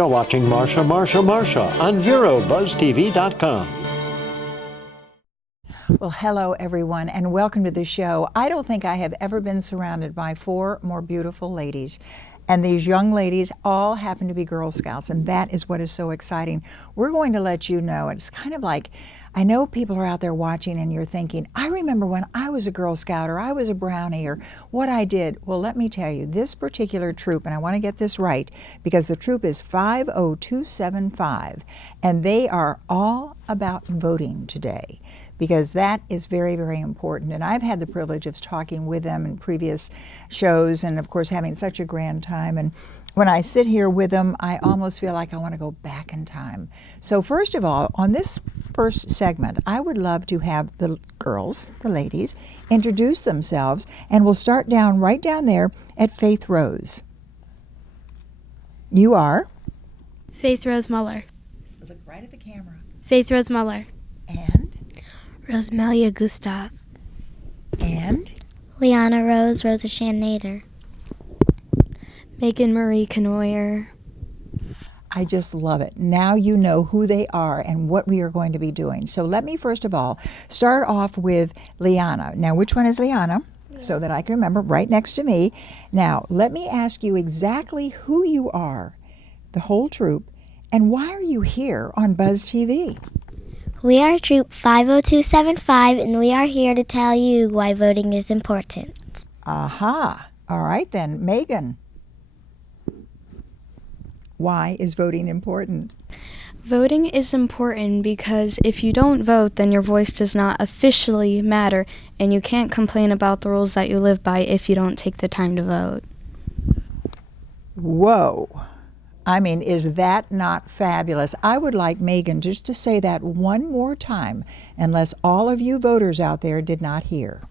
You're watching Marcia on VeroBuzzTV.com. Well, hello, everyone, and welcome to the show. I don't think I have ever been surrounded by four more beautiful ladies. And these young ladies all happen to be Girl Scouts, and that is what is so exciting. We're going to let you know, it's kind of like, I know people are out there watching and you're thinking, I remember when I was a Girl Scout or I was a Brownie or what I did. Well, let me tell you, this particular troop, and I want to get this right, because the troop is 50275, and they are all about voting today, because that is very, very important. And I've had the privilege of talking with them in previous shows and, of course, having such a grand time. And when I sit here with them, I almost feel like I want to go back in time. So first of all, on this first segment, I would love to have the girls, the ladies, introduce themselves. And we'll start right down there at Faith Rose. You are? Faith Rose Muller. Look right at the camera. Faith Rose Muller. And? Rosmelia Gustav. And? Liana Rose Rosashan Nader. Megan Marie Canoyer. I just love it. Now you know who they are and what we are going to be doing. So let me first of all start off with Liana. Now, which one is Liana? So that I can remember, right next to me. Now, let me ask you exactly who you are, the whole troop, and why are you here on Buzz TV? We are Troop 50275, and we are here to tell you why voting is important. Aha. All right then, Megan. Why is voting important? Voting is important because if you don't vote, then your voice does not officially matter, and you can't complain about the rules that you live by if you don't take the time to vote. Whoa. I mean, is that not fabulous? I would like Megan just to say that one more time, unless all of you voters out there did not hear.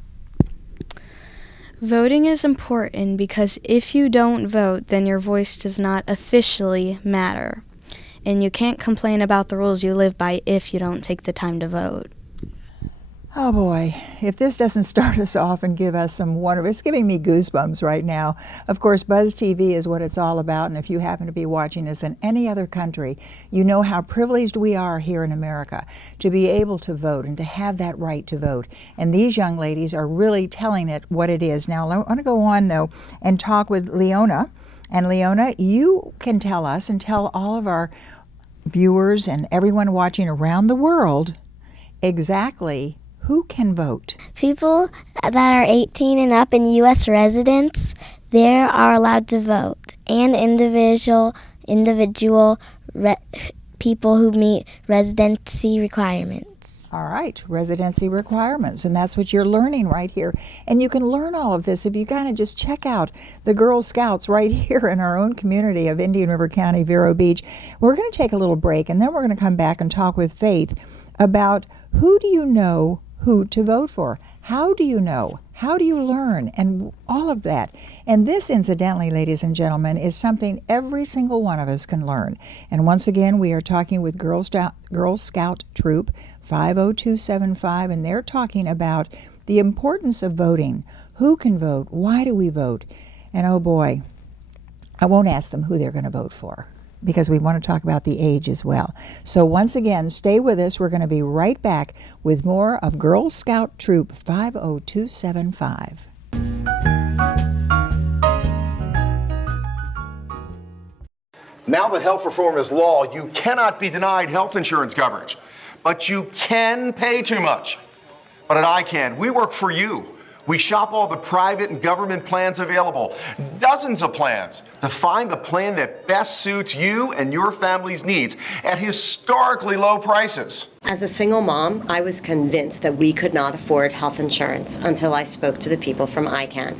Voting is important because if you don't vote, then your voice does not officially matter. And you can't complain about the rules you live by if you don't take the time to vote. Oh boy, if this doesn't start us off and give us some wonder, it's giving me goosebumps right now. Of course, Buzz TV is what it's all about, and if you happen to be watching us in any other country, you know how privileged we are here in America to be able to vote and to have that right to vote. And these young ladies are really telling it what it is. Now, I want to go on, though, and talk with Leona. And Leona, you can tell us and tell all of our viewers and everyone watching around the world exactly who can vote. People that are 18 and up and U.S. residents, they are allowed to vote, and individual people who meet residency requirements. All right, residency requirements, and that's what you're learning right here. And you can learn all of this if you kind of just check out the Girl Scouts right here in our own community of Indian River County, Vero Beach. We're going to take a little break, and then we're going to come back and talk with Faith about who do you know who to vote for? How do you know? How do you learn? And all of that. And this, incidentally, ladies and gentlemen, is something every single one of us can learn. And once again, we are talking with Girl Scout Troop 50275, and they're talking about the importance of voting. Who can vote? Why do we vote? And oh boy, I won't ask them who they're going to vote for, because we want to talk about the age as well. So once again, stay with us. We're going to be right back with more of Girl Scout Troop 50275. Now that health reform is law, you cannot be denied health insurance coverage, but you can pay too much. But at ICANN, we work for you. We shop all the private and government plans available, dozens of plans, to find the plan that best suits you and your family's needs at historically low prices. As a single mom, I was convinced that we could not afford health insurance until I spoke to the people from ICANN,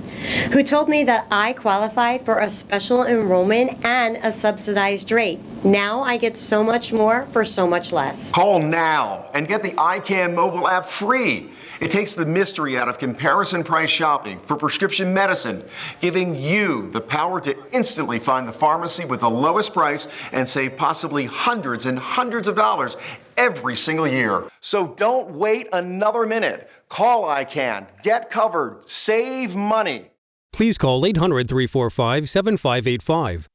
who told me that I qualified for a special enrollment and a subsidized rate. Now I get so much more for so much less. Call now and get the ICANN mobile app free. It takes the mystery out of comparison price shopping for prescription medicine, giving you the power to instantly find the pharmacy with the lowest price and save possibly hundreds and hundreds of dollars every single year. So don't wait another minute. Call ICANN, get covered, save money. Please call 800-345-7585.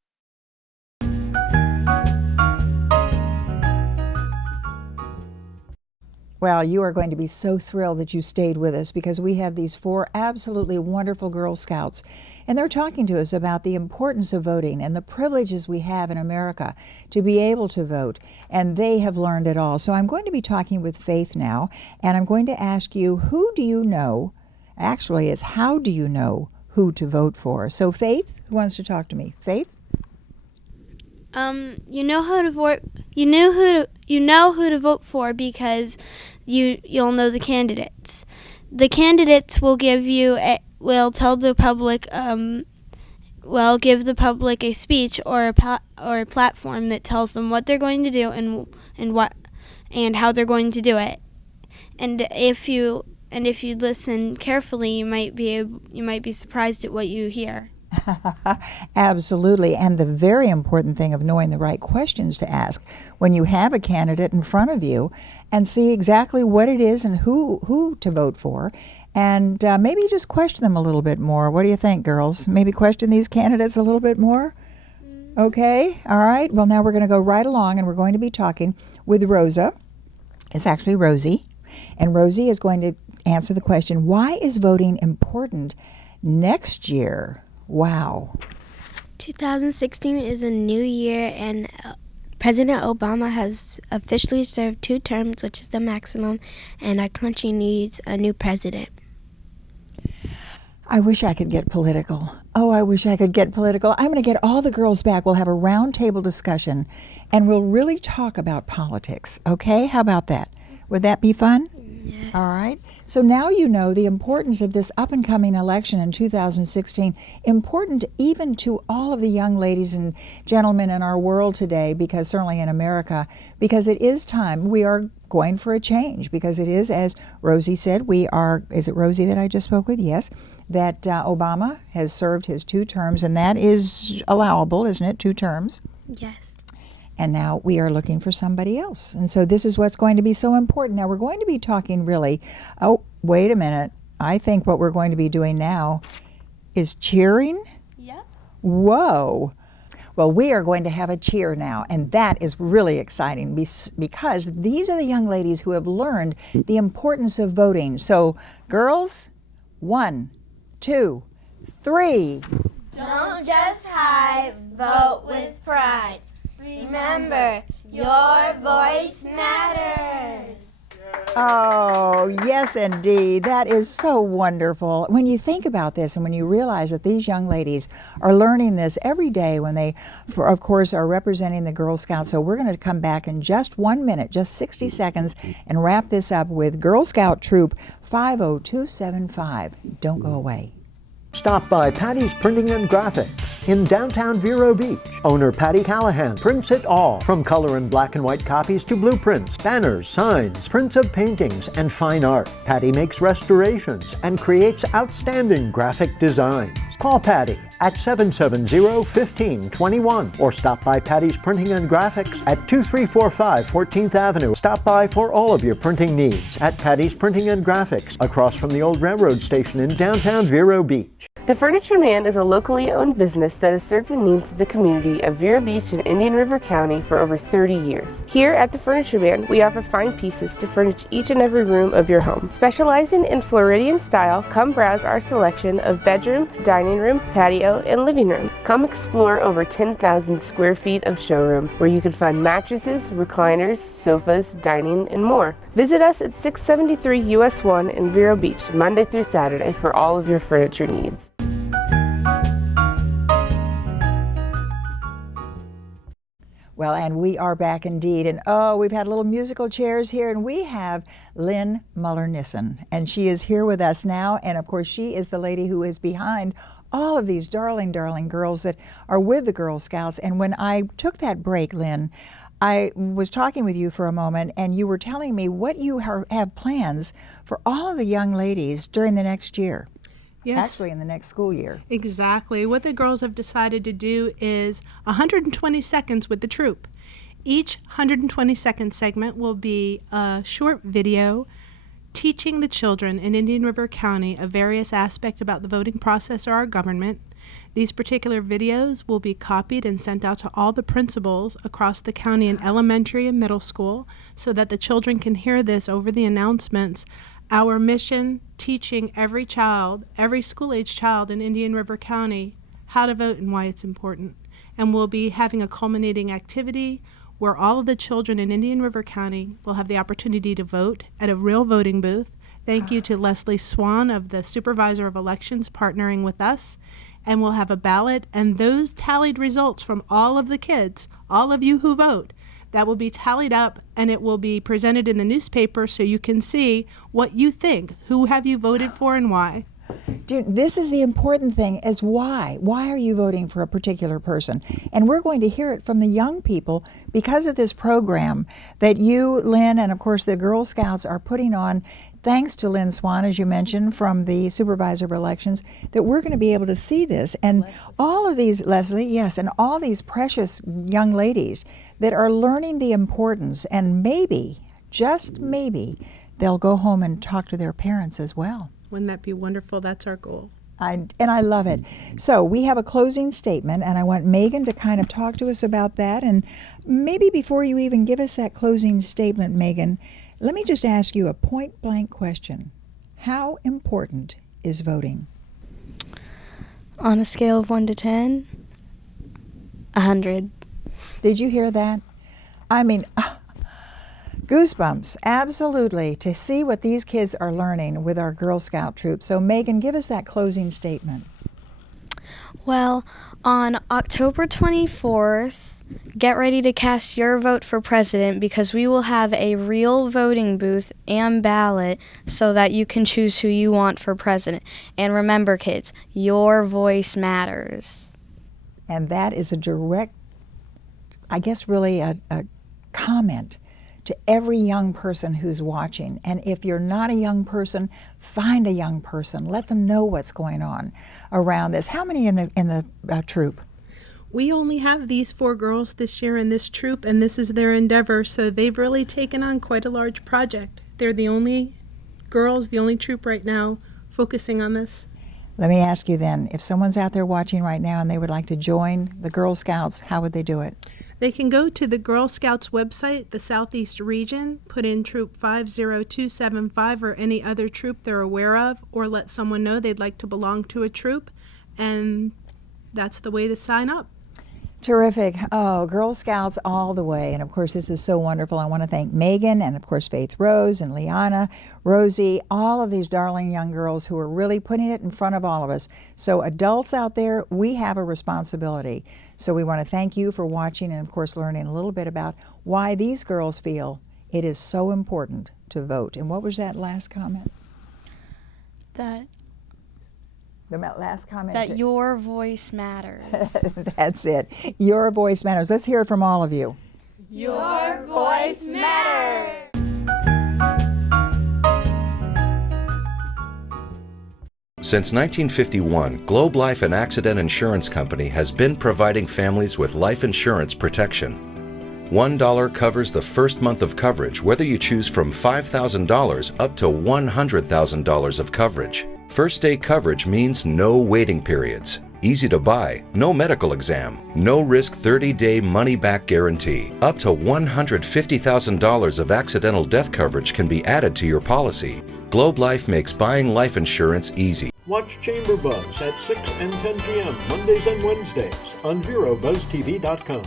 Well, you are going to be so thrilled that you stayed with us because we have these 4 absolutely wonderful Girl Scouts, and they're talking to us about the importance of voting and the privileges we have in America to be able to vote, and they have learned it all. So I'm going to be talking with Faith now, and I'm going to ask you, who do you know, actually it's how do you know who to vote for? So Faith, who wants to talk to me? Faith? You know how to vote. You know who to vote for because you'll know the candidates. The candidates will will tell the public give the public a speech or a platform that tells them what they're going to do and how they're going to do it. And if you listen carefully, you might be surprised at what you hear. Absolutely. And the very important thing of knowing the right questions to ask when you have a candidate in front of you and see exactly what it is and who to vote for. And maybe just question them a little bit more. What do you think, girls? Maybe question these candidates a little bit more? Okay. All right. Well, now we're going to go right along and we're going to be talking with Rosa. It's actually Rosie. And Rosie is going to answer the question, why is voting important next year? Wow. 2016 is a new year, and President Obama has officially served 2 terms, which is the maximum, and our country needs a new president. I wish I could get political. Oh, I wish I could get political. I'm going to get all the girls back. We'll have a round table discussion, and we'll really talk about politics. Okay? How about that? Would that be fun? Yes. All right. So now you know the importance of this up-and-coming election in 2016, important even to all of the young ladies and gentlemen in our world today, because certainly in America, because it is time. We are going for a change, because it is, as Rosie said, is it Rosie that I just spoke with? Yes, that Obama has served his 2 terms, and that is allowable, isn't it? 2 terms. Yes. And now we are looking for somebody else. And so this is what's going to be so important. Now we're going to be talking really, oh, wait a minute. I think what we're going to be doing now is cheering. Yep. Whoa. Well, we are going to have a cheer now, and that is really exciting because these are the young ladies who have learned the importance of voting. So girls, 1, 2, 3. Don't just hide, vote with pride. Remember, your voice matters. Oh, yes, indeed. That is so wonderful. When you think about this and when you realize that these young ladies are learning this every day when they, of course, are representing the Girl Scouts. So we're going to come back in just 1 minute, just 60 seconds, and wrap this up with Girl Scout Troop 50275. Don't go away. Stop by Patty's Printing and Graphics in downtown Vero Beach. Owner Patty Callahan prints it all, from color and black and white copies to blueprints, banners, signs, prints of paintings, and fine art. Patty makes restorations and creates outstanding graphic designs. Call Patty at 770-1521 or stop by Patty's Printing and Graphics at 2345 14th Avenue. Stop by for all of your printing needs at Patty's Printing and Graphics across from the old railroad station in downtown Vero Beach. The Furniture Man is a locally owned business that has served the needs of the community of Vero Beach and Indian River County for over 30 years. Here at the Furniture Man, we offer fine pieces to furnish each and every room of your home. Specializing in Floridian style, come browse our selection of bedroom, dining room, patio, and living room. Come explore over 10,000 square feet of showroom where you can find mattresses, recliners, sofas, dining, and more. Visit us at 673 US 1 in Vero Beach, Monday through Saturday for all of your furniture needs. Well, and we are back indeed. And oh, we've had little musical chairs here, and we have Lynn Muller-Nissen. And she is here with us now. And of course, she is the lady who is behind all of these darling, darling girls that are with the Girl Scouts. And when I took that break, Lynn, I was talking with you for a moment, and you were telling me what you have plans for all of the young ladies during the next year. Yes. Actually, in the next school year. Exactly. What the girls have decided to do is 120 seconds with the troop. Each 120-second segment will be a short video teaching the children in Indian River County a various aspects about the voting process or our government. These particular videos will be copied and sent out to all the principals across the county in elementary and middle school so that the children can hear this over the announcements. Our mission, teaching every child, every school-age child in Indian River County how to vote and why it's important. And we'll be having a culminating activity where all of the children in Indian River County will have the opportunity to vote at a real voting booth. Thank you to Leslie Swan of the Supervisor of Elections partnering with us. And we'll have a ballot, and those tallied results from all of the kids, all of you who vote, that will be tallied up, and it will be presented in the newspaper so you can see what you think. Who have you voted for and why? This is the important thing, is why. Why are you voting for a particular person? And we're going to hear it from the young people because of this program that you, Lynn, and of course the Girl Scouts are putting on, thanks to Lynn Swan, as you mentioned, from the Supervisor of Elections, that we're going to be able to see this. And all of these, Leslie, yes, and all these precious young ladies that are learning the importance, and maybe, just maybe, they'll go home and talk to their parents as well. Wouldn't that be wonderful? That's our goal. And I love it. So we have a closing statement, and I want Megan to kind of talk to us about that. And maybe before you even give us that closing statement, Megan, let me just ask you a point-blank question. How important is voting? On a scale of 1 to 10, 100. Did you hear that? I mean, goosebumps, absolutely, to see what these kids are learning with our Girl Scout troop. So Megan, give us that closing statement. Well, on October 24th, get ready to cast your vote for president because we will have a real voting booth and ballot so that you can choose who you want for president. And remember, kids, your voice matters. And that is a direct, I guess really a comment to every young person who's watching. And if you're not a young person, find a young person. Let them know what's going on around this. How many in the troop? We only have these 4 girls this year in this troop, and this is their endeavor, so they've really taken on quite a large project. They're the only girls, the only troop right now focusing on this. Let me ask you then, if someone's out there watching right now and they would like to join the Girl Scouts, how would they do it? They can go to the Girl Scouts website, the Southeast region, put in troop 50275 or any other troop they're aware of, or let someone know they'd like to belong to a troop, and that's the way to sign up. Terrific. Oh, Girl Scouts all the way. And of course, this is so wonderful. I want to thank Megan and of course Faith Rose and Liana, Rosie, all of these darling young girls who are really putting it in front of all of us. So adults out there, we have a responsibility. So we want to thank you for watching and of course learning a little bit about why these girls feel it is so important to vote. And what was that last comment? The last comment. That your voice matters. That's it. Your voice matters. Let's hear it from all of you. Your voice matters. Since 1951, Globe Life and Accident Insurance Company has been providing families with life insurance protection. $1 covers the first month of coverage, whether you choose from $5,000 up to $100,000 of coverage. First day coverage means no waiting periods, easy to buy, no medical exam, no risk 30-day money-back guarantee. Up to $150,000 of accidental death coverage can be added to your policy. Globe Life makes buying life insurance easy. Watch Chamber Buzz at 6 and 10 p.m. Mondays and Wednesdays on VeroBuzzTV.com.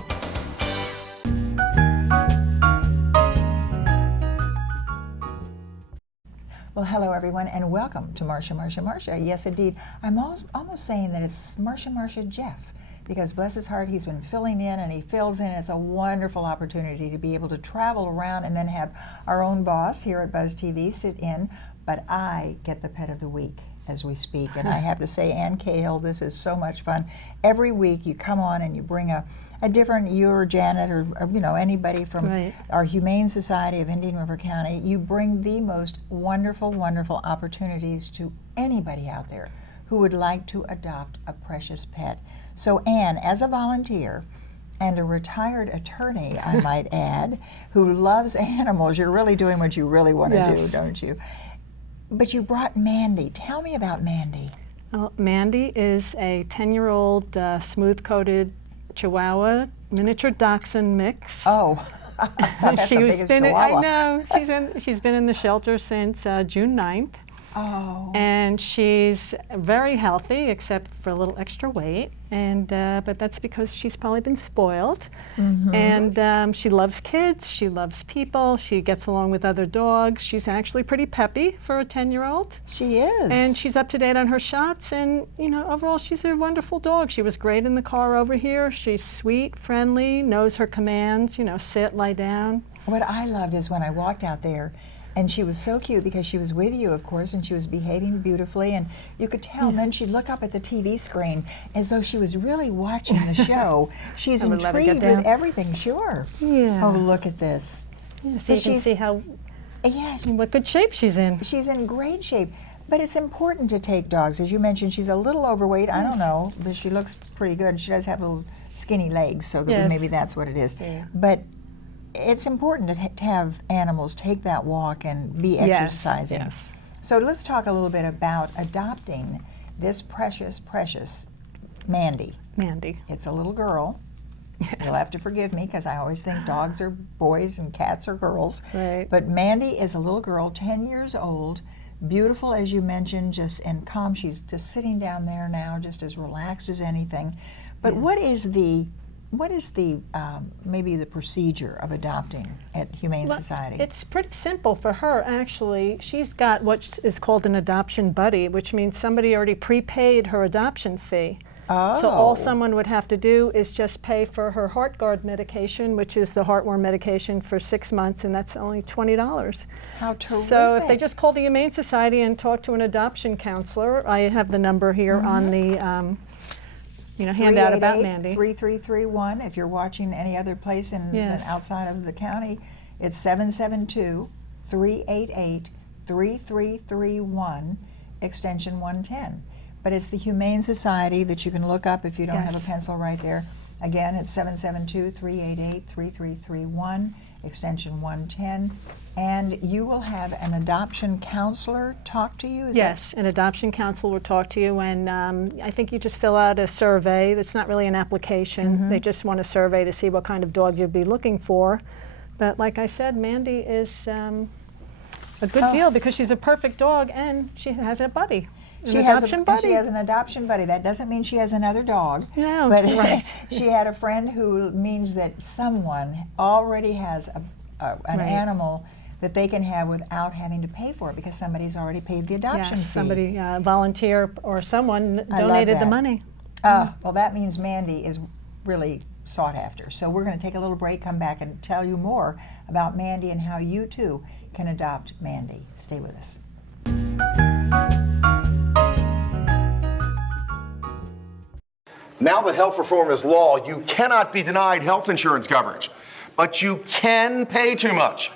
Well, hello everyone, and welcome to Marcia, Marcia, Marcia. Yes, indeed. I'm almost saying that it's Marcia, Marcia, Jeff, because bless his heart, he's been filling in and he fills in. It's a wonderful opportunity to be able to travel around and then have our own boss here at Buzz TV sit in, but I get the pet of the week as we speak. And I have to say, Ann Cahill, this is so much fun. Every week you come on and you bring a different, you or Janet or you know, anybody from our Humane Society of Indian River County, you bring the most wonderful, wonderful opportunities to anybody out there who would like to adopt a precious pet. So Ann, as a volunteer and a retired attorney, I might add, who loves animals, you're really doing what you really want to do, don't you? But you brought Mandy. Tell me about Mandy. Mandy is a 10-year-old smooth-coated Chihuahua miniature dachshund mix. Oh, that's the biggest Chihuahua. I know. She's been in the shelter since June 9th. Oh. And she's very healthy, except for a little extra weight. And but that's because she's probably been spoiled. Mm-hmm. And she loves kids. She loves people. She gets along with other dogs. She's actually pretty peppy for a 10-year-old. She is. And she's up to date on her shots. And overall, she's a wonderful dog. She was great in the car over here. She's sweet, friendly, knows her commands. Sit, lie down. What I loved is when I walked out there. And she was so cute because she was with you, of course, and she was behaving beautifully. And you could tell, and then she'd look up at the TV screen as though she was really watching the show. She's intrigued with everything, sure. Yeah. Oh, look at this. Yeah, so you can see what good shape she's in. She's in great shape. But it's important to take dogs. As you mentioned, she's a little overweight. I don't know, but she looks pretty good. She does have little skinny legs, so maybe that's what it is. Yeah. But it's important to have animals take that walk and be exercising. Yes. So let's talk a little bit about adopting this precious, precious Mandy. Mandy. It's a little girl. You'll have to forgive me because I always think dogs are boys and cats are girls. Right. But Mandy is a little girl, 10 years old, beautiful as you mentioned, and calm. She's just sitting down there now, just as relaxed as anything. But what is the maybe the procedure of adopting at Humane Society? It's pretty simple for her, actually. She's got what is called an adoption buddy, which means somebody already prepaid her adoption fee. Oh. So all someone would have to do is just pay for her HeartGuard medication, which is the heartworm medication, for 6 months, and that's only $20. How terrific. So if they just call the Humane Society and talk to an adoption counselor, I have the number here on the handout about Mandy. 3331. If you're watching any other place outside of the county, it's 772-388-3331, extension 110. But it's the Humane Society that you can look up if you don't have a pencil right there. Again, it's 772-388-3331, extension 110. And you will have an adoption counselor talk to you? Yes, an adoption counselor will talk to you, and I think you just fill out a survey. That's not really an application. Mm-hmm. They just want a survey to see what kind of dog you'd be looking for. But like I said, Mandy is a good deal because she's a perfect dog and she has a buddy. She has an adoption buddy. That doesn't mean she has another dog. No, but right. She had a friend who means that someone already has an animal that they can have without having to pay for it because somebody's already paid the adoption fee. Somebody, volunteer or someone donated the money. Well, that means Mandy is really sought after. So we're going to take a little break, come back and tell you more about Mandy and how you too can adopt Mandy. Stay with us. Now that health reform is law, you cannot be denied health insurance coverage, but you can pay too much.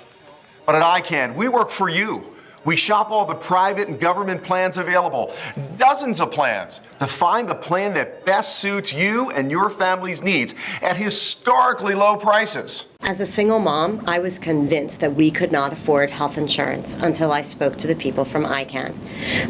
But at ICANN, we work for you. We shop all the private and government plans available, dozens of plans, to find the plan that best suits you and your family's needs at historically low prices. As a single mom, I was convinced that we could not afford health insurance until I spoke to the people from ICANN,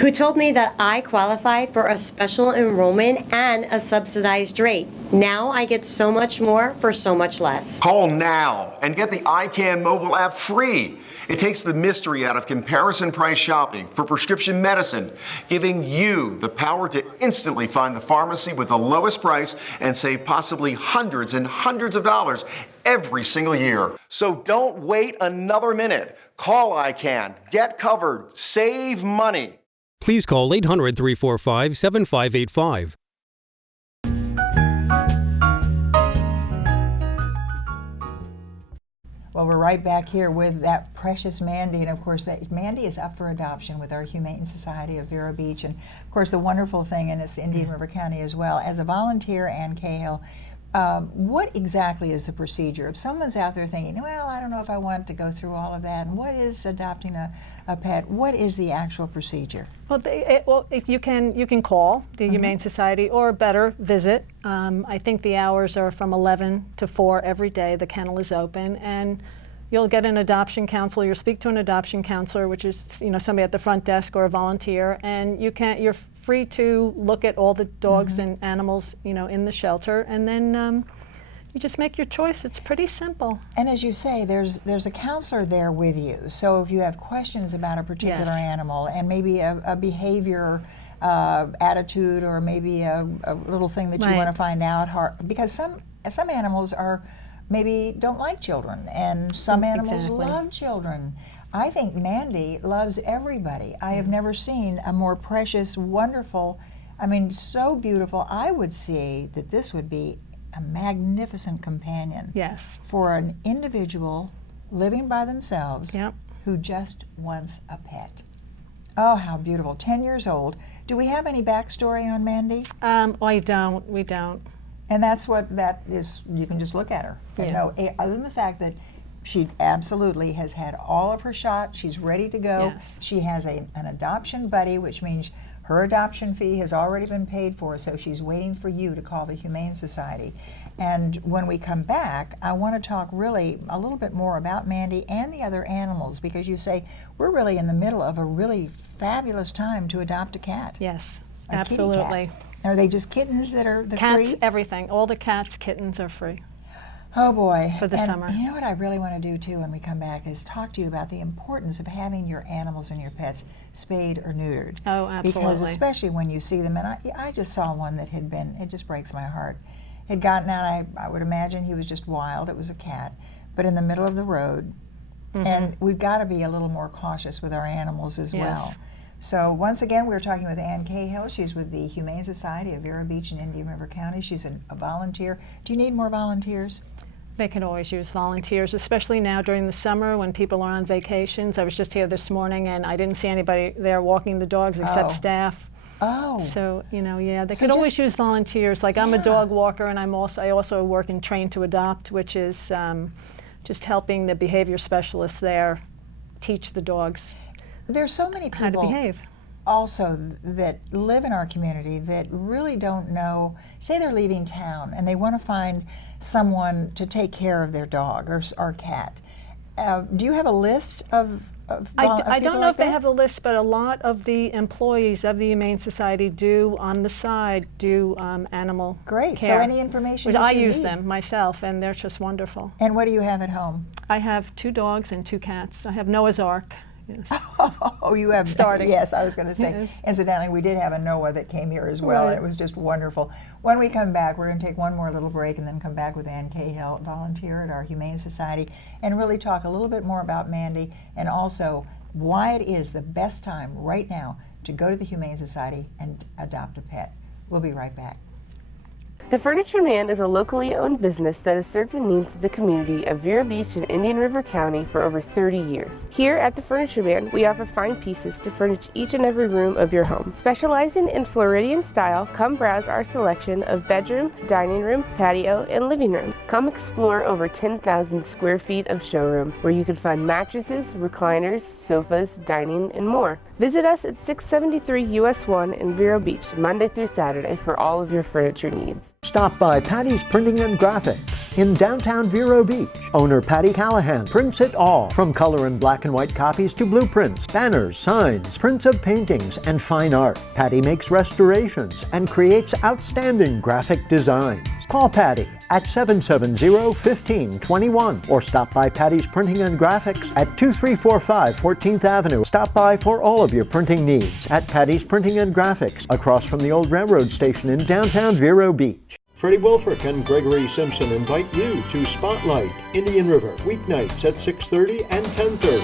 who told me that I qualified for a special enrollment and a subsidized rate. Now I get so much more for so much less. Call now and get the ICANN mobile app free. It takes the mystery out of comparison price shopping for prescription medicine, giving you the power to instantly find the pharmacy with the lowest price and save possibly hundreds and hundreds of dollars every single year. So don't wait another minute. Call ICANN, get covered, save money. Please call 800-345-7585. Well, we're right back here with that precious Mandy, and of course, that Mandy is up for adoption with our Humane Society of Vero Beach, and of course, the wonderful thing, and it's Indian River County as well. As a volunteer, Ann Cahill, what exactly is the procedure? If someone's out there thinking, well, I don't know if I want to go through all of that, and what is adopting a pet? What is the actual procedure? Well, if you can call the Humane Society, or better, visit. I think the hours are from 11 to 4 every day. The kennel is open, and you'll get an adoption counselor. You'll speak to an adoption counselor, which is somebody at the front desk or a volunteer, and your free to look at all the dogs and animals, in the shelter, and then you just make your choice. It's pretty simple. And as you say, there's a counselor there with you. So if you have questions about a particular animal and maybe a behavior, attitude, or maybe a little thing that you want to find out, because some animals maybe don't like children, and some animals love children. I think Mandy loves everybody. I have never seen a more precious, wonderful, so beautiful. I would see that this would be a magnificent companion for an individual living by themselves who just wants a pet. Oh, how beautiful. 10 years old. Do we have any backstory on Mandy? We don't. And that's what that is. You can just look at her and know, other than the fact that she absolutely has had all of her shots, she's ready to go. She has an adoption buddy, which means her adoption fee has already been paid for, so she's waiting for you to call the Humane Society. And when we come back, I want to talk really a little bit more about Mandy and the other animals, because you say we're really in the middle of a really fabulous time to adopt a cat. Yes, a absolutely. Cat. Are they just kittens that are cats, free? Everything. All the cats, kittens are free. Oh boy. For the summer. You know what I really want to do too when we come back is talk to you about the importance of having your animals and your pets spayed or neutered. Oh, absolutely. Because especially when you see them, and I just saw one that had been, it just breaks my heart, had gotten out, I would imagine he was just wild, it was a cat, but in the middle of the road. And we've got to be a little more cautious with our animals as well. So once again, we're talking with Ann Cahill. She's with the Humane Society of Vero Beach in Indian River County. She's a volunteer. Do you need more volunteers? They can always use volunteers, especially now during the summer when people are on vacations. I was just here this morning and I didn't see anybody there walking the dogs except staff. Oh. So, they could always use volunteers. Like I'm a dog walker, and I also work in Train to Adopt, which is just helping the behavior specialists there teach the dogs There's so many people how to behave. Also that live in our community that really don't know, say they're leaving town and they want to find someone to take care of their dog or cat. Do you have a list of I don't know if they have a list, but a lot of the employees of the Humane Society do, on the side, do animal care. So any information I use them myself, and they're just wonderful. And what do you have at home? I have 2 dogs and 2 cats. I have Noah's Ark. Yes. Oh, you have starting. Yes, I was going to say. Incidentally, we did have a Noah that came here as well, and it was just wonderful. When we come back, we're going to take one more little break and then come back with Ann Cahill, volunteer at our Humane Society, and really talk a little bit more about Mandy and also why it is the best time right now to go to the Humane Society and adopt a pet. We'll be right back. The Furniture Man is a locally owned business that has served the needs of the community of Vero Beach and Indian River County for over 30 years. Here at the Furniture Man, we offer fine pieces to furnish each and every room of your home. Specializing in Floridian style, come browse our selection of bedroom, dining room, patio, and living room. Come explore over 10,000 square feet of showroom, where you can find mattresses, recliners, sofas, dining, and more. Visit us at 673 US 1 in Vero Beach, Monday through Saturday, for all of your furniture needs. Stop by Patty's Printing and Graphics in downtown Vero Beach. Owner Patty Callahan prints it all, from color and black and white copies to blueprints, banners, signs, prints of paintings, and fine art. Patty makes restorations and creates outstanding graphic designs. Call Patty at 770-1521 or stop by Patty's Printing and Graphics at 2345 14th Avenue. Stop by for all of your printing needs at Patty's Printing and Graphics, across from the old railroad station in downtown Vero Beach. Freddie Wilfrick and Gregory Simpson invite you to Spotlight, Indian River, weeknights at 6:30 and 10:30.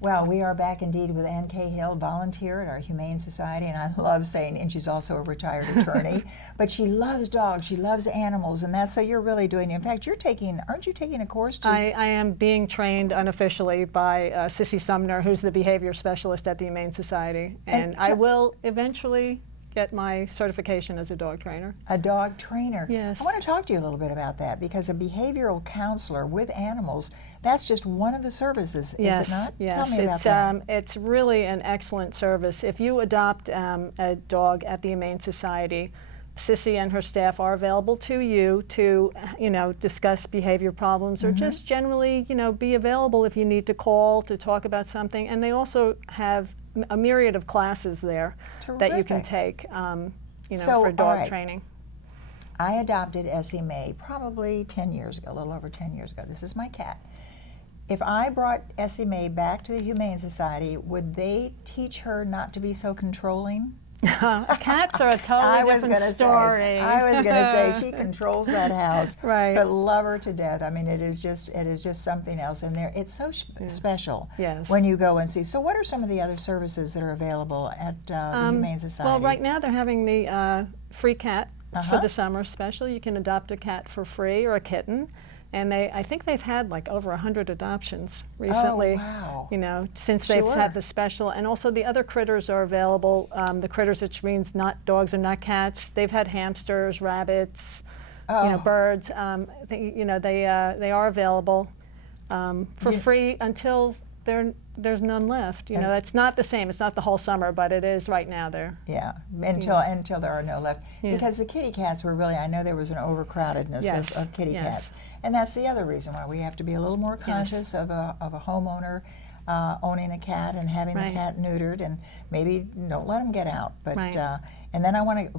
Well, we are back indeed with Ann Cahill, volunteer at our Humane Society, and I love saying, and she's also a retired attorney, but she loves dogs, she loves animals, and that's so you're really doing, in fact, aren't you taking a course too? I am being trained unofficially by Sissy Sumner, who's the behavior specialist at the Humane Society, and I will eventually get my certification as a dog trainer. A dog trainer? Yes. I want to talk to you a little bit about that, because a behavioral counselor with animals, that's just one of the services, is it not? Yes, Tell me about that. It's really an excellent service. If you adopt a dog at the Humane Society, Sissy and her staff are available to you to, discuss behavior problems or just generally, be available if you need to call to talk about something. And they also have a myriad of classes there that you can take, for dog training. I adopted Essie Mae probably 10 years ago, a little over 10 years ago. This is my cat. If I brought Essie Mae back to the Humane Society, would they teach her not to be so controlling? Cats are a totally different story. I was going to say she controls that house, right? But love her to death. I mean, it is just something else. And it's so special when you go and see. So, what are some of the other services that are available at the Humane Society? Well, right now they're having the free cat for the summer special. You can adopt a cat for free or a kitten. And I think they've had like over 100 adoptions recently. Oh, wow. Since they've had the special. And also the other critters are available. The critters, which means not dogs and not cats. They've had hamsters, rabbits, birds. They are available for free until there's none left. It's not the same. It's not the whole summer, but it is right now there. Yeah, until there are no left. Yeah. Because the kitty cats were really, I know there was an overcrowdedness of kitty cats. And that's the other reason why we have to be a little more conscious of a homeowner owning a cat and having the cat neutered, and maybe don't let them get out. But and then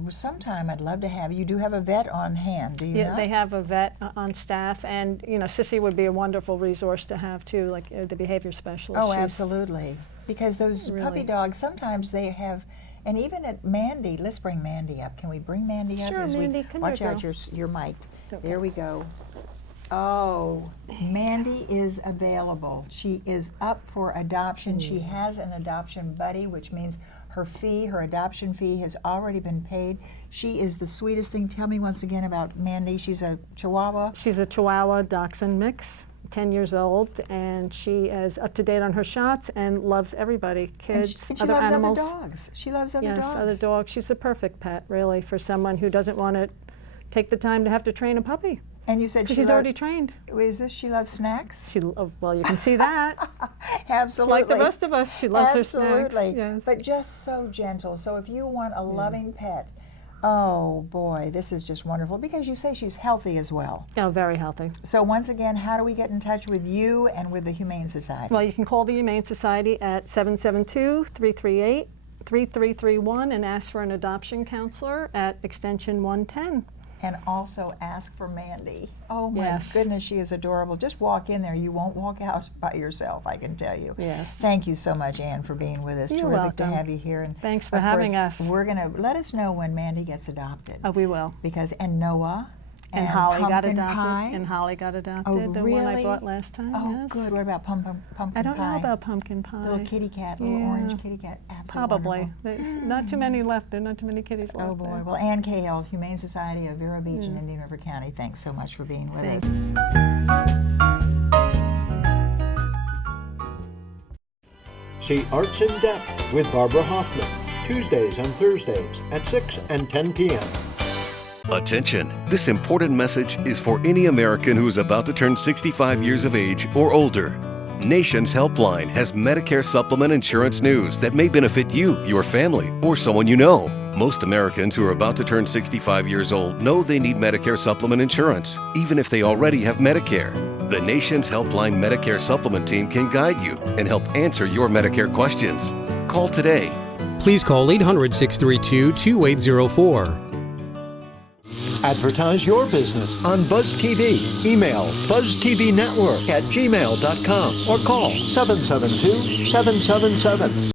sometime I'd love to have, you do have a vet on hand, do you know? They have a vet on staff, and Sissy would be a wonderful resource to have too, like the behavior specialist. Oh, absolutely. Because those puppy dogs, sometimes they have, and even at Mandy, let's bring Mandy up. Can we bring Mandy up? Sure, Mandy, come watch here, out, girl. you're mic'd. Okay. There we go. Oh, Mandy is available. She is up for adoption. She has an adoption buddy, which means her adoption fee has already been paid. She is the sweetest thing. Tell me once again about Mandy. She's a Chihuahua. She's a Chihuahua Dachshund mix, 10 years old, and she is up to date on her shots and loves everybody, kids, and she other loves animals. Other dogs. She loves other dogs. Yes, other dogs. She's the perfect pet, really, for someone who doesn't want to take the time to have to train a puppy. And you said she's already trained. She loves snacks? Well, you can see that. Absolutely. Like the rest of us, she loves her snacks. Absolutely. Yes. But just so gentle. So if you want a loving pet, oh boy, this is just wonderful, because you say she's healthy as well. Oh, very healthy. So once again, how do we get in touch with you and with the Humane Society? Well, you can call the Humane Society at 772-338-3331 and ask for an adoption counselor at extension 110. And also ask for Mandy. Oh my goodness, she is adorable. Just walk in there. You won't walk out by yourself, I can tell you. Yes. Thank you so much, Anne, for being with us. You're Terrific welcome. to have you here. And thanks for having us. We're going to let us know when Mandy gets adopted. Oh, we will. And Noah. And Holly got Pumpkin adopted. Pie. And Holly got adopted. Oh, the really? one I bought last time. Oh, yes. good. What about pumpkin pie? I don't know about pumpkin pie. Little kitty cat, little orange kitty cat. Absolutely Probably. wonderful. There's not too many left. There are not too many kitties left. Oh boy. Well, Ann Cahill, Humane Society of Vero Beach in Indian River County. Thanks so much for being with us. See Arts in Depth with Barbara Hoffman, Tuesdays and Thursdays at 6 and 10 p.m. Attention! This important message is for any American who is about to turn 65 years of age or older. Nation's Helpline has Medicare supplement insurance news that may benefit you, your family, or someone you know. Most Americans who are about to turn 65 years old know they need Medicare supplement insurance, even if they already have Medicare. The Nation's Helpline Medicare supplement team can guide you and help answer your Medicare questions. Call today. Please call 800-632-2804. Advertise your business on Buzz TV. Email buzztvnetwork@gmail.com or call 772-777.